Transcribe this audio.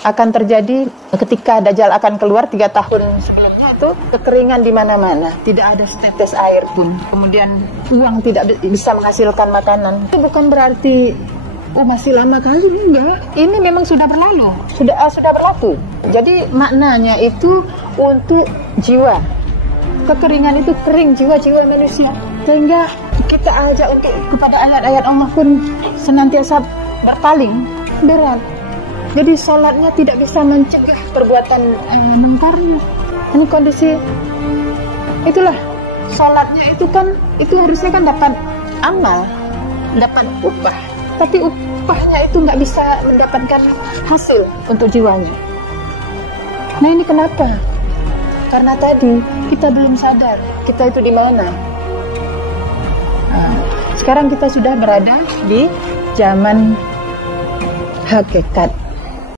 akan terjadi ketika Dajjal akan keluar 3 tahun sebelumnya itu kekeringan di mana-mana, tidak ada setetes air pun. Kemudian uang tidak bisa menghasilkan makanan. Itu bukan berarti masih lama kali, enggak. Ini memang sudah berlalu, sudah berlaku. Jadi maknanya itu untuk jiwa. Kekeringan itu kering jiwa-jiwa manusia. Sehingga kita ajak untuk kepada ayat-ayat Allah pun senantiasa berpaling, berat. Jadi sholatnya tidak bisa mencegah perbuatan mungkarnya. Ini kondisi, itulah sholatnya itu kan, itu harusnya kan dapat amal, dapat upah. Tapi upahnya itu nggak bisa mendapatkan hasil untuk jiwanya. Nah ini kenapa? Karena tadi kita belum sadar kita itu di mana. Nah, sekarang kita sudah berada di zaman hakikat.